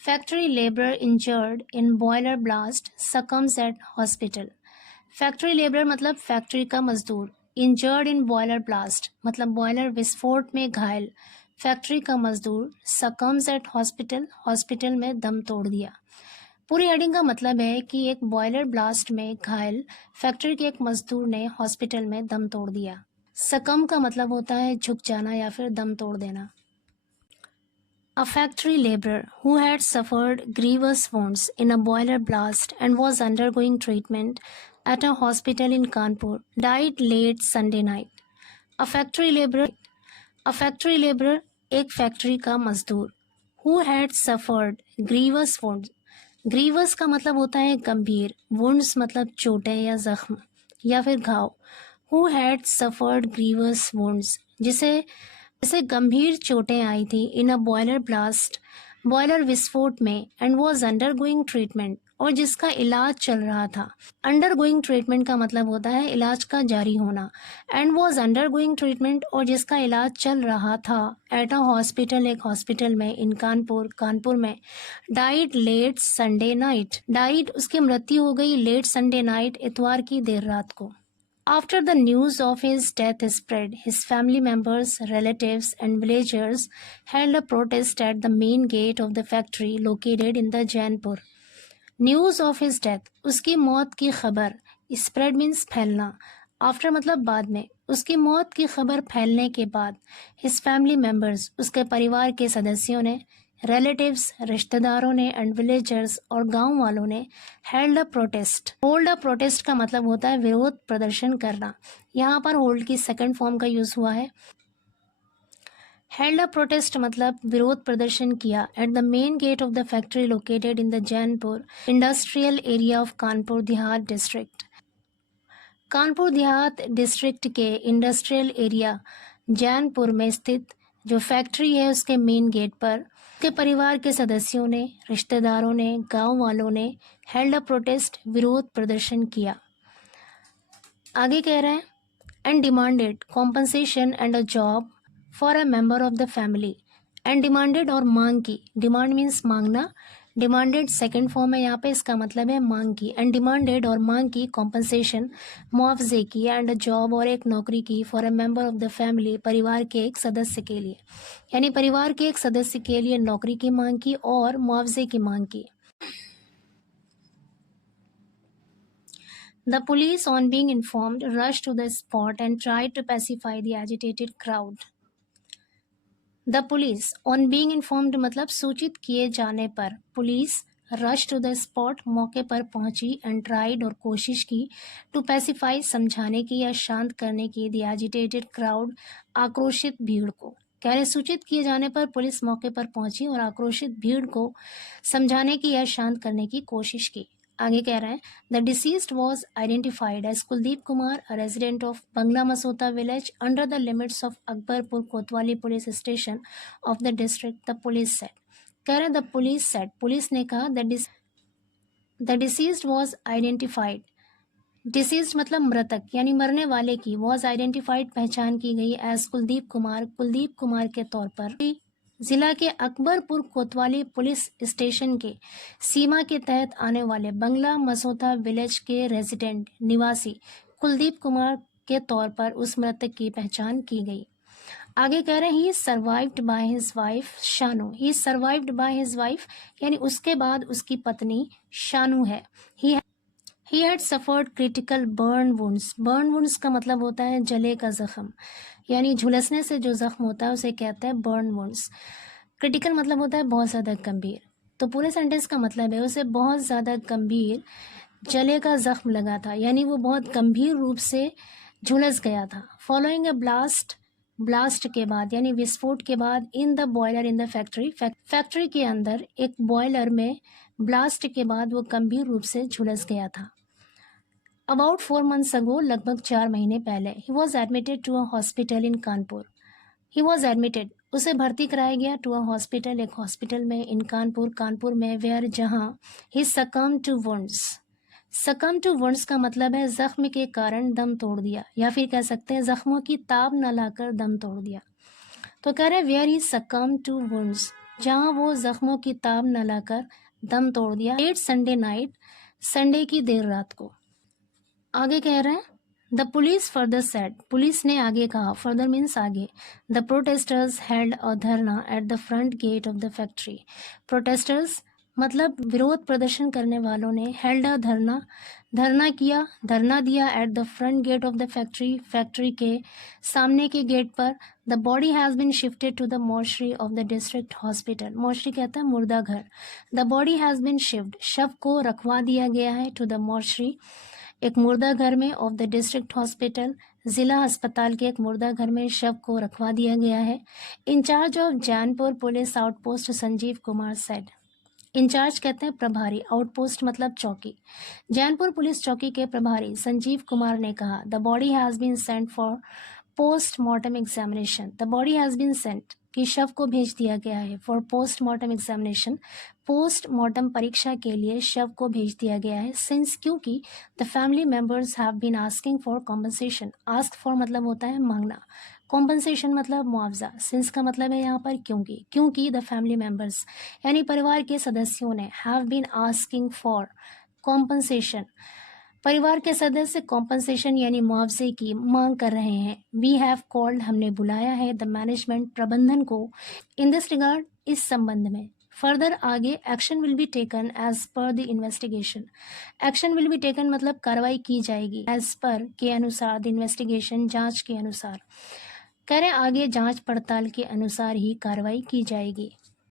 Factory labour injured in boiler blast succumbs at hospital. Factory labour मतलब factory का मजदूर, injured in boiler blast मतलब boiler विस्फोट में घायल, फैक्ट्री का मजदूर सकम्स एट हॉस्पिटल, हॉस्पिटल में दम तोड़ दिया। पूरी हेडिंग का मतलब है कि एक बॉयलर ब्लास्ट में घायल फैक्ट्री के एक मजदूर ने हॉस्पिटल में दम तोड़ दिया। सकम का मतलब होता है झुक जाना या फिर दम तोड़ देना। A factory laborer who had suffered grievous wounds in a boiler blast and was undergoing treatment at a hospital in Kanpur died late Sunday night. A factory laborer एक फैक्ट्री का मजदूर who had suffered grievous wounds, grievous का मतलब होता है गंभीर, wounds मतलब चोटें या जख्म या फिर घाव। who had suffered grievous wounds जिसे गंभीर चोटें आई थी इन अ बॉयलर ब्लास्ट, बॉयलर विस्फोट में, and was undergoing treatment और जिसका इलाज चल रहा था। अंडर गोइंग ट्रीटमेंट का मतलब होता है इलाज का जारी होना, and was undergoing treatment और जिसका इलाज चल रहा था एट अ हॉस्पिटल, एक हॉस्पिटल में, इन कानपुर में। Died late Sunday night, died उसकी मृत्यु हो गई लेट संडे नाइट, इतवार की देर रात को। After the news of his death spread, his family members, relatives, and villagers held a protest at the main gate of the factory located in the Jainpur. News of his death, उसकी मौत की खबर, spread means फैलना, after मतलब बाद में, उसकी मौत की खबर फैलने के बाद, his family members, उसके परिवार के सदस्यों ने, रिलेटिव्स रिश्तेदारों ने, एंड विलेजर्स और गांव वालों ने held a protest. Hold a protest का मतलब होता है विरोध प्रदर्शन करना। यहाँ पर होल्ड की सेकंड फॉर्म का यूज हुआ है। हेल्ड अ प्रोटेस्ट मतलब विरोध प्रदर्शन किया at the main gate of the factory located in the Jainpur industrial area of Kanpur Dehat district. Kanpur Dehat district के इंडस्ट्रियल एरिया जैनपुर में स्थित जो फैक्ट्री है उसके मेन गेट पर के परिवार के सदस्यों ने, रिश्तेदारों ने, गांव वालों ने हेल्ड अ प्रोटेस्ट, विरोध प्रदर्शन किया। आगे कह रहे हैं and demanded compensation and a job for a member of the family. And demanded और मांग की, डिमांड मीन्स मांगना, डिमांडेड सेकंड फॉर्म है यहाँ पे, इसका मतलब है मांग की। एंड डिमांडेड और मांग की, कॉम्पनसेशन मुआवजे की, एंड जॉब और एक नौकरी की, for a member of the family परिवार के एक सदस्य के लिए, यानी परिवार के एक सदस्य के लिए नौकरी की मांग की और मुआवजे की मांग की। The police, on being informed, rushed to the spot and tried to pacify the agitated crowd. The police on being informed मतलब सूचित किए जाने पर, police rush to the spot मौके पर पहुंची, एंड ट्राइड और कोशिश की, टू पैसिफाई समझाने की या शांत करने की, द एजिटेटेड क्राउड आक्रोशित भीड़ को। कह रहे सूचित किए जाने पर पुलिस मौके पर पहुंची और आक्रोशित भीड़ को समझाने की या शांत करने की कोशिश की। आगे कह रहे हैं the deceased was identified as Kuldeep Kumar, a resident of Bangla Masota village under the limits of Akbarpur Kotwali police station of the district, the police said. कह रहे द पुलिस सेट, पुलिस ने कहा the deceased was identified, deceased मतलब मृतक यानी मरने वाले की, वॉज आइडेंटिफाइड पहचान की गई, एज कुलदीप कुमार के तौर पर जिला के अकबरपुर कोतवाली पुलिस स्टेशन के सीमा के तहत आने वाले बंगला मसोता विलेज के रेजिडेंट निवासी कुलदीप कुमार के तौर पर उस मृतक की पहचान की गई। आगे कह रहे हैं he survived by his wife Shanu, he survived by his wife यानी उसके बाद उसकी पत्नी शानू है। He had suffered critical burn wounds, burn wounds का मतलब होता है जले का जख्म, यानी झुलसने से जो जख्म होता है उसे कहते हैं बर्न वुंड्स। क्रिटिकल मतलब होता है बहुत ज़्यादा गंभीर, तो पूरे सेंटेंस का मतलब है उसे बहुत ज़्यादा गंभीर जले का जख्म लगा था, यानी वो बहुत गंभीर रूप से झुलस गया था। फॉलोइंग अ ब्लास्ट, ब्लास्ट के बाद यानी विस्फोट के बाद, in the boiler in the factory, factory के अंदर एक बॉयलर में ब्लास्ट के बाद वो गंभीर रूप से झुलस गया था। अबाउट 4 months ago, लगभग 4 महीने पहले, he was admitted to a hospital in Kanpur, he was admitted उसे भर्ती कराया गया, टू अ हॉस्पिटल एक हॉस्पिटल में, इन कानपुर में, वेयर जहां, he succumb to wounds, succumb to wounds का मतलब है जख्म के कारण दम तोड़ दिया, या फिर कह सकते हैं जख्मों की ताब न लाकर दम तोड़ दिया। तो कह रहे where he succumb to wounds, जहां वो जख्मों की ताब न लाकर दम तोड़ दिया। लेट संडे नाइट, संडे की देर रात को। आगे कह रहे हैं the police further said, police ने आगे कहा, फर्दर मीन्स आगे, the protesters held a dharna at the front gate of the factory. Protesters मतलब विरोध प्रदर्शन करने वालों ने हेल्ड अ धरना, धरना दिया at the front gate of the factory, factory के सामने के गेट पर। The body has been shifted to the mortuary of the district hospital, mortuary कहता है मुर्दा घर। The body has been shift, शव को रखवा दिया गया है, टू द मॉर्चरी एक मुर्दा घर में, ऑफ द डिस्ट्रिक्ट हॉस्पिटल जिला अस्पताल के एक मुर्दा घर में शव को रखवा दिया गया है। Incharge of Jainpur police outpost Sanjeev Kumar said, incharge कहते हैं प्रभारी, आउटपोस्ट मतलब चौकी। जैनपुर पुलिस चौकी के प्रभारी संजीव कुमार ने कहा, the body has been sent for postmortem examination, the body has been sent कि शव को भेज दिया गया है, फॉर पोस्टमार्टम एग्जामिनेशन पोस्टमार्टम परीक्षा के लिए शव को भेज दिया गया है। सिंस क्योंकि the family members have been asking for compensation, ask for मतलब होता है मांगना, कॉम्पनसेशन मतलब मुआवजा, सिंस का मतलब है यहाँ पर क्योंकि द फैमिली मेंबर्स यानी परिवार के सदस्यों ने have been asking for compensation, परिवार के सदस्य कॉम्पनसेशन यानी मुआवजे की मांग कर रहे हैं। वी हैव कॉल्ड, हमने बुलाया है, द मैनेजमेंट प्रबंधन को, इन दिस रिगार्ड इस संबंध में। फर्दर आगे action will be taken as per the investigation, action will be taken मतलब कार्रवाई की जाएगी, एज पर के अनुसार, द इन्वेस्टिगेशन जांच के अनुसार, कह रहे आगे जांच पड़ताल के अनुसार ही कार्रवाई की जाएगी।